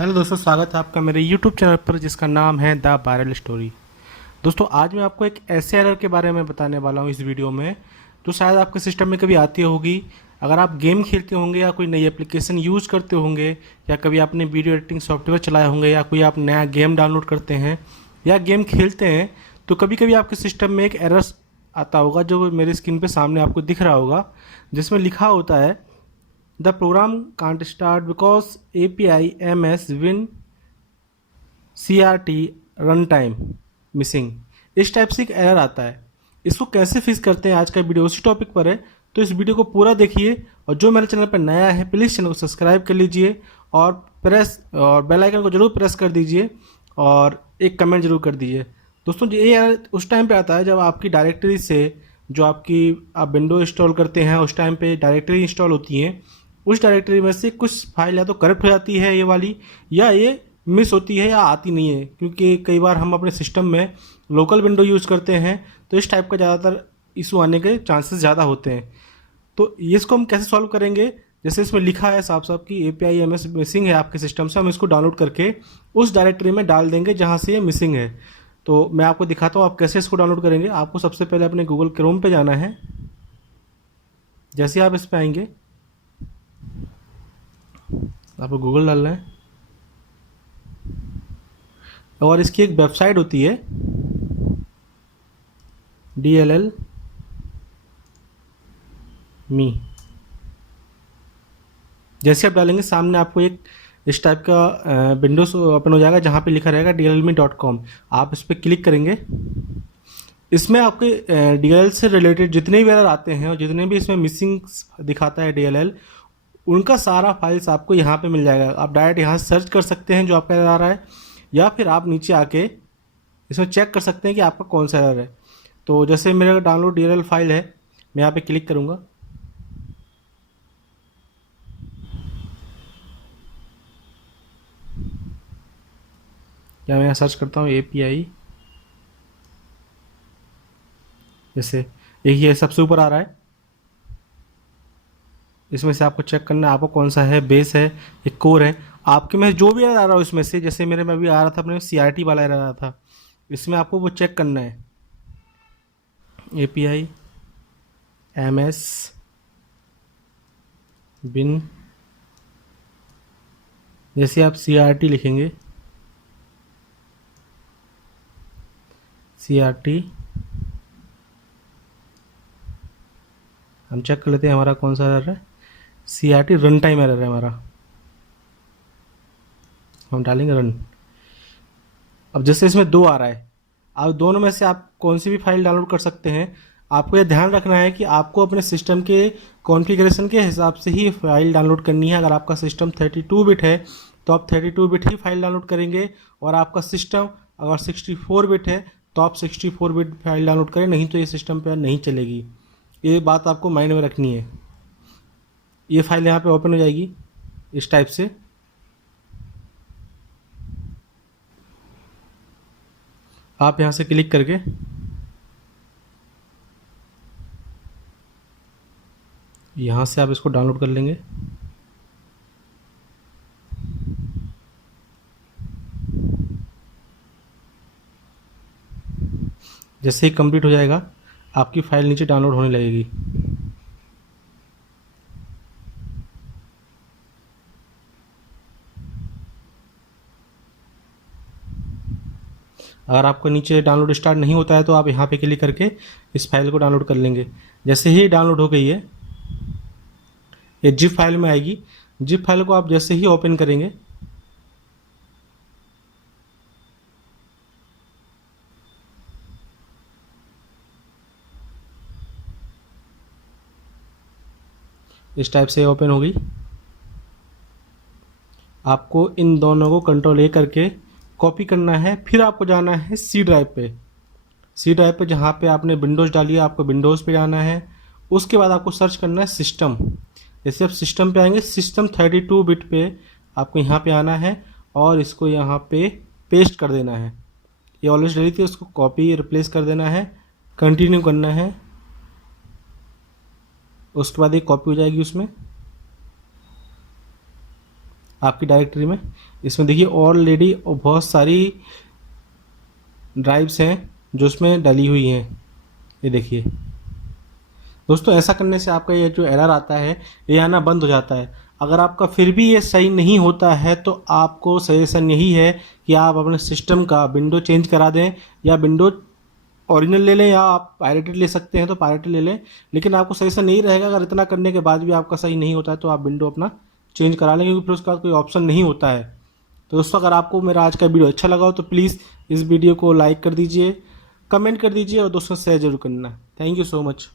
Hello दोस्तों, स्वागत है आपका मेरे YouTube चैनल पर जिसका नाम है द वायरल स्टोरी। दोस्तों, आज मैं आपको एक ऐसे एरर के बारे में बताने वाला हूँ इस वीडियो में जो शायद आपके सिस्टम में कभी आती होगी। अगर आप गेम खेलते होंगे या कोई नई एप्लीकेशन यूज़ करते होंगे या कभी आपने वीडियो एडिटिंग सॉफ्टवेयर चलाए होंगे या कोई आप नया गेम डाउनलोड करते हैं या गेम खेलते हैं, तो कभी कभी आपके सिस्टम में एक एरर आता होगा जो मेरी स्क्रीन पे सामने आपको दिख रहा होगा, जिसमें लिखा होता है the program can't start because API MS win CRT run time missing. इस टाइप से एक एरर आता है। इसको कैसे फिक्स करते हैं, आज का वीडियो उसी टॉपिक पर है। तो इस वीडियो को पूरा देखिए और जो मेरे चैनल पर नया है प्लीज़ चैनल को सब्सक्राइब कर लीजिए और बेल आइकन को जरूर प्रेस कर दीजिए और एक कमेंट जरूर कर दीजिए। दोस्तों, ये एरर उस टाइम पे आता है जब आपकी डायरेक्टरी से जो आप विंडो इंस्टॉल करते हैं उस टाइम पे डायरेक्टरी इंस्टॉल होती है। उस डायरेक्टरी में से कुछ फाइल या तो करप्ट हो जाती है ये वाली, या ये मिस होती है या आती नहीं है, क्योंकि कई बार हम अपने सिस्टम में लोकल विंडो यूज़ करते हैं तो इस टाइप का ज़्यादातर इशू आने के चांसेस ज़्यादा होते हैं। तो ये इसको हम कैसे सॉल्व करेंगे, जैसे इसमें लिखा है साफ साफ कि API MS मिसिंग है आपके सिस्टम से, हम इसको डाउनलोड करके उस डायरेक्टरी में डाल देंगे जहाँ से ये मिसिंग है। तो मैं आपको दिखाता हूँ आप कैसे इसको डाउनलोड करेंगे। आपको सबसे पहले अपने गूगल क्रोम पे जाना है। जैसे आप इस पे आएंगे आपको गूगल डालना है और इसकी एक वेबसाइट होती है DLL मी। जैसे आप डालेंगे सामने आपको एक इस टाइप का विंडोज ओपन हो जाएगा जहाँ पे लिखा रहेगा DLLme.com। आप इस पर क्लिक करेंगे। इसमें आपके DLL से रिलेटेड जितने भी एरर आते हैं और जितने भी इसमें मिसिंग दिखाता है DLL, उनका सारा फाइल्स आपको यहाँ पे मिल जाएगा। आप डायरेक्ट यहाँ सर्च कर सकते हैं जो आपका एरर आ रहा है, या फिर आप नीचे आके इसमें चेक कर सकते हैं कि आपका कौन सा एरर है। तो जैसे मेरा डाउनलोड DLL फाइल है, मैं यहाँ पे क्लिक करूँगा। या मैं यहाँ सर्च करता हूँ API, जैसे एक ये सबसे ऊपर आ रहा है। इसमें से आपको चेक करना है आपको कौन सा है, बेस है, एक कोर है। आपके में जो भी एरर आ रहा हो इसमें से, जैसे मेरे में अभी आ रहा था अपने CRT वाला एरर आ रहा था, इसमें आपको वो चेक करना है API MS बिन। जैसे आप CRT लिखेंगे, CRT हम चेक कर लेते हैं हमारा कौन सा एरर है। CRT रन टाइम एरर है हमारा, हम डालेंगे रन। अब जैसे इसमें दो आ रहा है, आप दोनों में से आप कौन सी भी फाइल डाउनलोड कर सकते हैं। आपको यह ध्यान रखना है कि आपको अपने सिस्टम के कॉन्फ़िगरेशन के हिसाब से ही फाइल डाउनलोड करनी है। अगर आपका सिस्टम 32 बिट है तो आप 32 बिट ही फाइल डाउनलोड करेंगे, और आपका सिस्टम अगर 64 बिट है तो आप 64 बिट फाइल डाउनलोड करें, नहीं तो ये सिस्टम पर नहीं चलेगी। ये बात आपको माइंड में रखनी है। ये फाइल यहाँ पे ओपन हो जाएगी इस टाइप से। आप यहाँ से क्लिक करके यहाँ से आप इसको डाउनलोड कर लेंगे। जैसे ही कंप्लीट हो जाएगा आपकी फ़ाइल नीचे डाउनलोड होने लगेगी। अगर आपको नीचे डाउनलोड स्टार्ट नहीं होता है तो आप यहाँ पे क्लिक करके इस फाइल को डाउनलोड कर लेंगे। जैसे ही डाउनलोड हो गई है ये जिप फाइल में आएगी। जिप फाइल को आप जैसे ही ओपन करेंगे इस टाइप से ओपन हो गई। आपको इन दोनों को कंट्रोल A करके कॉपी करना है, फिर आपको जाना है C ड्राइव पे। C ड्राइव पे जहाँ पे आपने विंडोज़ डाली है आपको विंडोज़ पे जाना है। उसके बाद आपको सर्च करना है सिस्टम। जैसे आप सिस्टम पे आएंगे, सिस्टम 32 बिट पे आपको यहाँ पे आना है और इसको यहाँ पे पेस्ट कर देना है। ये ऑलरेडी डली थी, उसको कॉपी रिप्लेस कर देना है, कंटिन्यू करना है। उसके बाद एक कॉपी हो जाएगी उसमें। आपकी डायरेक्टरी में। इसमें देखिए ऑलरेडी बहुत सारी ड्राइव्स हैं जो इसमें डली हुई हैं, ये देखिए दोस्तों। ऐसा करने से आपका ये जो एरर आता है ये आना बंद हो जाता है। अगर आपका फिर भी ये सही नहीं होता है तो आपको सजेशन यही है कि आप अपने सिस्टम का विंडो चेंज करा दें, या विंडो ओरिजिनल ले लें, या आप पायरेटेड ले सकते हैं तो पायरेटेड ले लें। लेकिन आपको सजेशन नहीं रहेगा, अगर इतना करने के बाद भी आपका सही नहीं होता है तो आप विंडो अपना चेंज करा लें, क्योंकि फिर उसका कोई ऑप्शन नहीं होता है। तो दोस्तों अगर आपको मेरा आज का वीडियो अच्छा लगा हो तो प्लीज़ इस वीडियो को लाइक कर दीजिए, कमेंट कर दीजिए और दोस्तों से शेयर जरूर करना। Thank you so much.